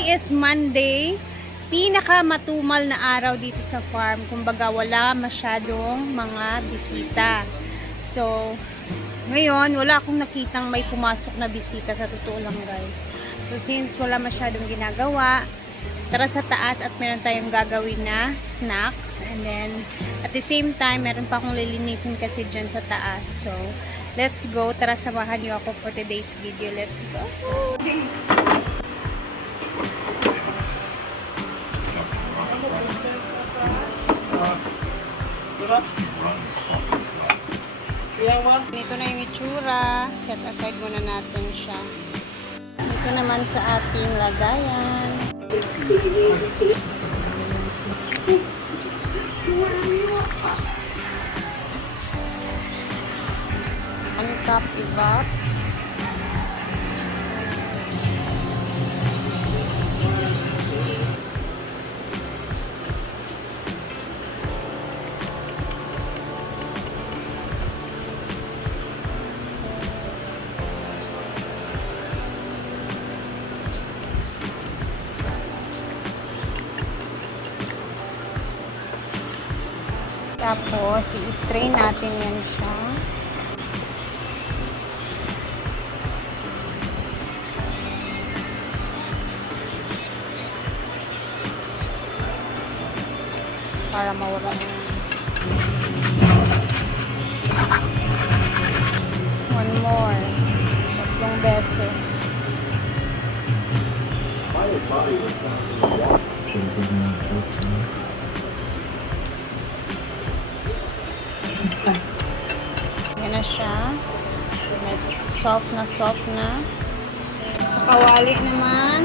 Today is Monday. Pinaka-matumal na araw dito sa farm. Kumbaga wala masyadong mga bisita. So, ngayon wala akong nakitang may pumasok na bisita sa totoo lang guys. So, since wala masyadong ginagawa, tara sa taas at meron tayong gagawin na snacks. And then, at the same time, meron pa akong lilinisin kasi dyan sa taas. So, let's go. Tara, samahan niyo ako for today's video. Let's go. Ito na yung itsura. Set aside muna natin siya. Ito naman sa ating lagayan. Ang cup evap. Tapos, i-strain natin yan siya. Para mawala yan. One more. 3 beses. Yan na siya. Soft na soft na. Sa kawali naman.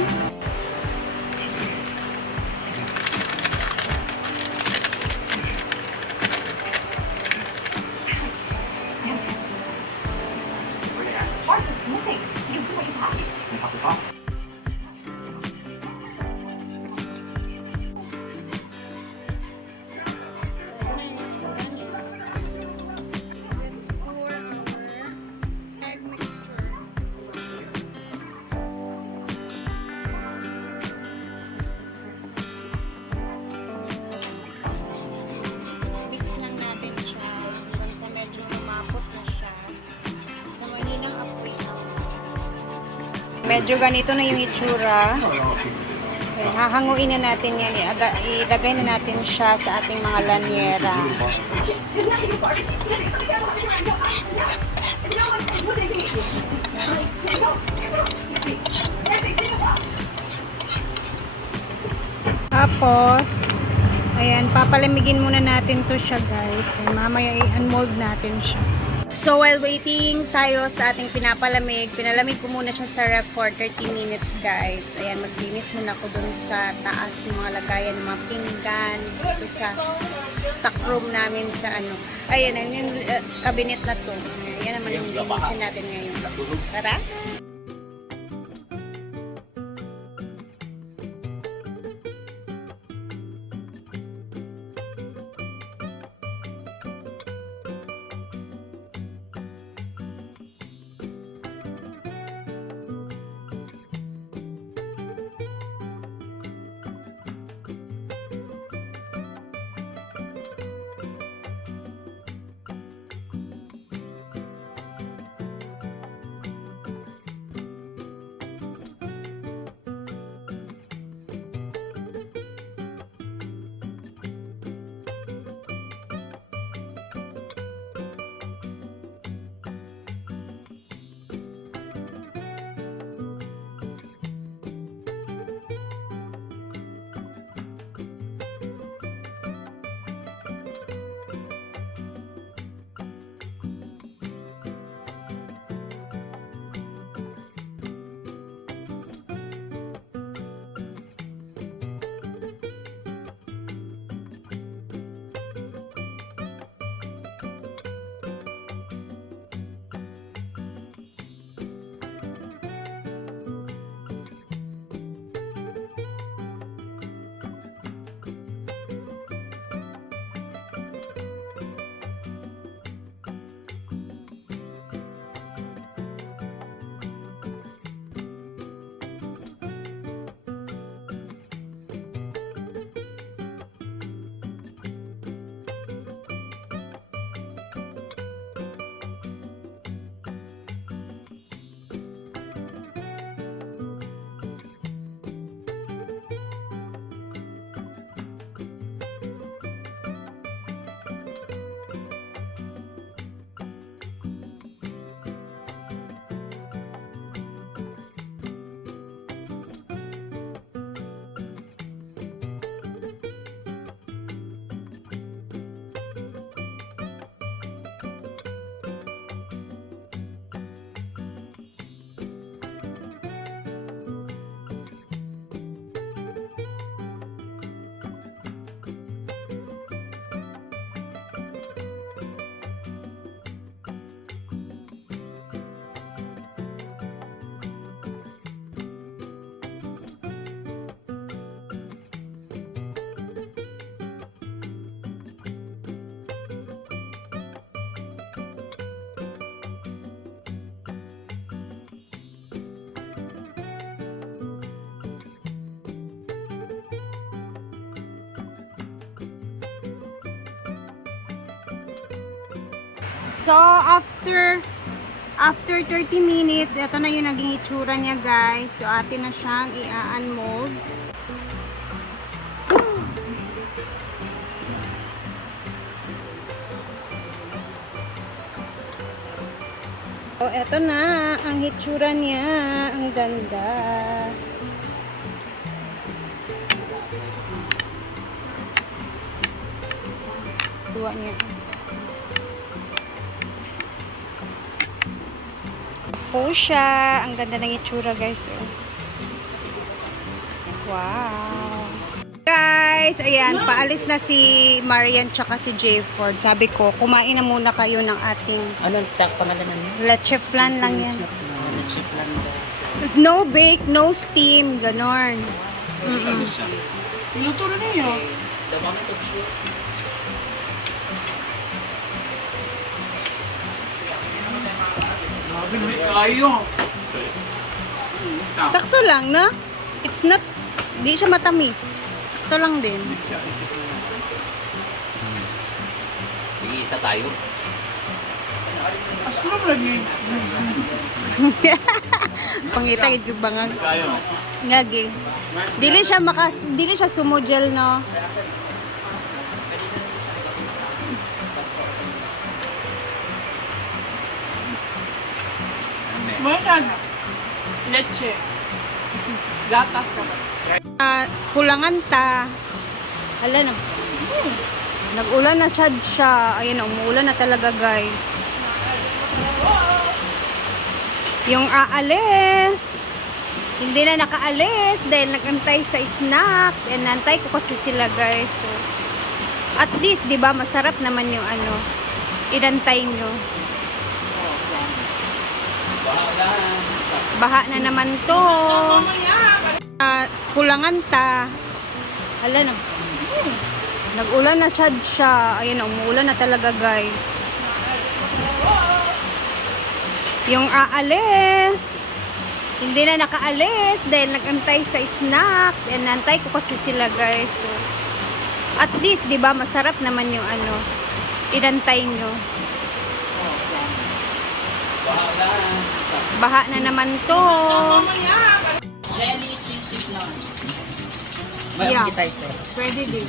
Medyo ganito na yung itsura. Okay, hahanguin na natin yan. Ilagay na natin siya sa ating mga lanyera. Tapos, ayan, papalamigin muna natin to siya guys. And mamaya i-unmold natin siya. So, while waiting tayo sa ating pinapalamig, pinalamig ko muna siya sa ref for 30 minutes, guys. Ayan, maglinis muna ako dun sa taas, yung mga lagayan, mga pinggan, dito sa stock room namin sa ano. Ayan, yung cabinet na to. Ayan naman yung linisin natin ngayon. Tara! So, after 30 minutes, ito na yung naging itsura niya, guys. So, atin na siyang i-unmold. So, ito na ang itsura niya. Ang ganda. Tuwa niya. Po siya. Ang ganda ng itsura, guys. Oh. Wow. Guys, ayan, paalis na si Marian tsaka si Jayford. Sabi ko, kumain na muna kayo ng ating Anong pangalan namin? leche flan lang yan. Leche flan guys. No bake, no steam, ganon. Iluto na niyo. Grabe na kayo. Sakto lang, no? It's not, di siya matamis. Sakto lang din. Iisa tayo. Aslo lagi. Pangita, yung bangag. Kayo. Ngagi. Dili siya sumodgel, no? Mahal. Leche. Gatas ka ba? Kulangan ta. Hala na. Nag-ulan na siya. Ayun, umuulan na talaga, guys. Yung aalis. Hindi na nakaalis dahil nagantay sa snack. And nantay ko kasi sila, guys. So, at least, di ba, masarap naman yung ano, inantay nyo. Baha na naman to. Kulangan ta. Hala na. Nag-ulan na siya. Ayun, umuulan na talaga, guys. Yung aalis. Hindi na nakaalis dahil nagantay sa snack. And nantay ko kasi sila, guys. So, at least, di ba, masarap naman yung ano, inantay nyo. Baha na naman to. Jelly cheesy flan. Yeah. Malaki tayo ito. Pwede din.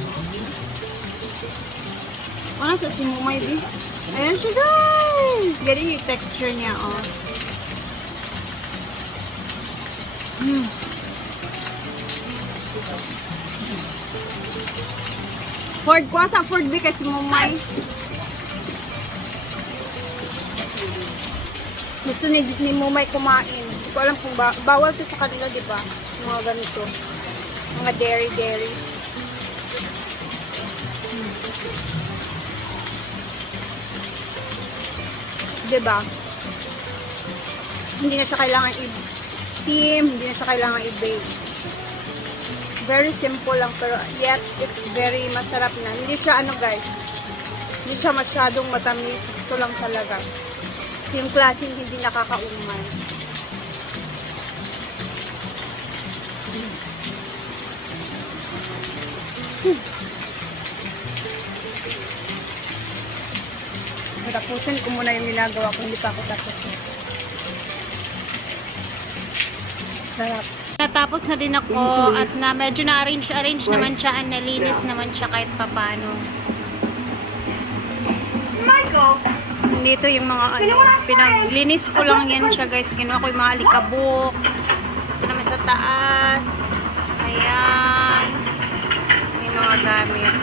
Wala sa simumay din. Ayan siya, guys. Ganyan yung texture niya, oh. Ford, kuha sa Ford B kasi simumay. Gusto ni Mumay kumain. Hindi ko alam kung bawal to sa kanila, di ba? Mga ganito. Mga dairy. Di ba? Hindi na siya kailangan i-steam, hindi na siya kailangan i-bake. Very simple lang, pero yet it's very masarap na. Hindi siya ano, guys. Hindi siya masyadong matamis. Ito lang talaga. Yung klaseng hindi nakakaumay. Tapusin ko muna yung ginagawa ko, hindi pa ako tapos. Sarap. Natapos na din ako at na medyo na-arrange naman siya at nalinis naman siya kahit papano. Michael! Dito yung mga ano, pinaglinis ko lang yan siya, guys. Ginawa ko yung mga alikabok. Ito naman sa taas. Ayan. May mga gamit.